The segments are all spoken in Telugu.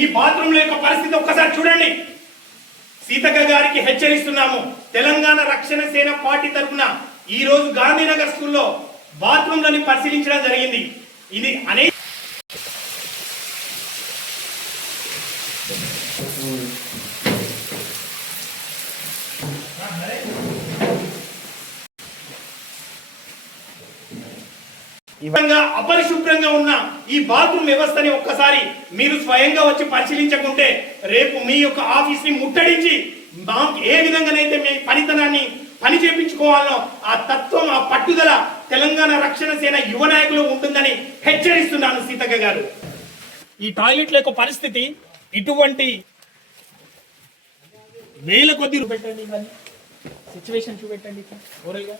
ఈ బాత్రూమ్ యొక్క పరిస్థితి ఒక్కసారి చూడండి. సీతక్క గారికి హెచ్చరిస్తున్నాము. తెలంగాణ రక్షణ సేన పార్టీ తరఫున ఈ రోజు గాంధీనగర్ స్కూల్లో బాత్రూమ్లని పరిశీలించడం జరిగింది. ఇది అనేక అపరిశుభ్రంగా ఉన్న ఈ బాత్రూమ్ వ్యవస్థని ఒక్కసారి మీరు స్వయంగా వచ్చి పరిశీలించకుంటే రేపు మీ యొక్క ఆఫీస్ ని ముట్టడించి ఏ విధంగానైతే మీ పనితనాన్ని పని చేపించుకోవాలో ఆ తత్వం, ఆ పట్టుదల తెలంగాణ రక్షణ సేన యువ నాయకులు ఉంటుందని హెచ్చరిస్తున్నాను సీతక్క గారు. ఈ టాయిలెట్ల యొక్క పరిస్థితి ఇటువంటి వేల కొద్ది పెట్టండి, సిచ్యువేషన్ చూపెట్టండి. ఓరల్గా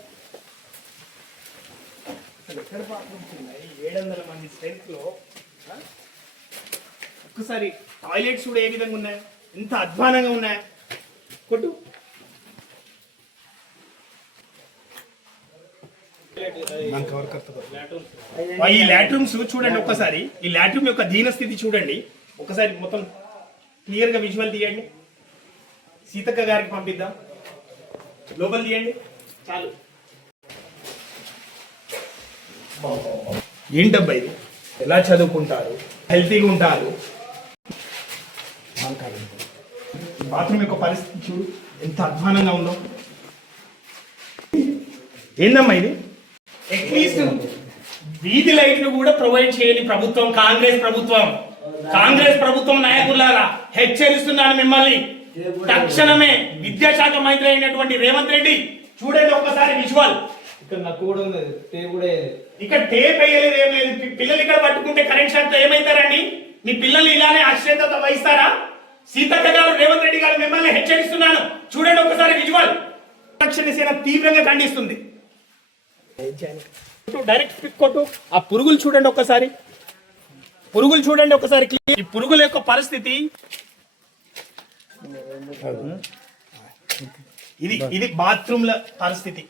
700 మంది స్ట్రెంత్ లో ఒక్కసారి టాయిలెట్స్ కూడా ఏ విధంగా ఉన్నాయి, ఎంత అధ్వానంగా ఉన్నాయి. కొట్టు ఈ లాట్రూమ్స్ చూడండి ఒక్కసారి. ఈ లాట్రూమ్ యొక్క దీనస్థితి చూడండి ఒకసారి. మొత్తం క్లియర్ గా విజువల్ తీయండి. సీతక్క గారికి పంపిద్దాం. లోపల తీయండి చాలు. ఏంటబ్బా ఇది? ఎలా చదువుకుంటారు, హెల్తీగా ఉంటారు? బాత్రూమ్ యొక్క పరిస్థితి చూడు ఎంత అధ్వానంగా ఉందో. ఏందమ్మా ఇది? అట్లీస్ట్ వీధి లైట్లు కూడా ప్రొవైడ్ చేయని ప్రభుత్వం కాంగ్రెస్ ప్రభుత్వం. కాంగ్రెస్ ప్రభుత్వం నాయకులారా హెచ్చరిస్తున్నాను మిమ్మల్ని. తక్షణమే విద్యాశాఖ మంత్రి అయినటువంటి రేవంత్ రెడ్డి చూడండి ఒక్కసారి విజువల్. ఇక్కడ టేప్ వేయలేదు, ఏం లేదు. పిల్లలు ఇక్కడ పట్టుకుంటే కరెంట్ షాక్ తో ఏమైతారండి? మీ పిల్లలు ఇలానే అశ్రద్ధత వహిస్తారా? సీతక్క గారు, రేవంత్ రెడ్డి గారు మిమ్మల్ని హెచ్చరిస్తున్నాను. చూడండి ఒకసారి విజువల్. రక్షణ సేన తీవ్రంగా ఖండిస్తుంది. డైరెక్ట్ పిక్ కొట్టు. ఆ పురుగులు చూడండి ఒక్కసారి. పురుగులు చూడండి ఒకసారి. ఈ పురుగుల యొక్క పరిస్థితి ఇది బాత్రూమ్ల పరిస్థితి.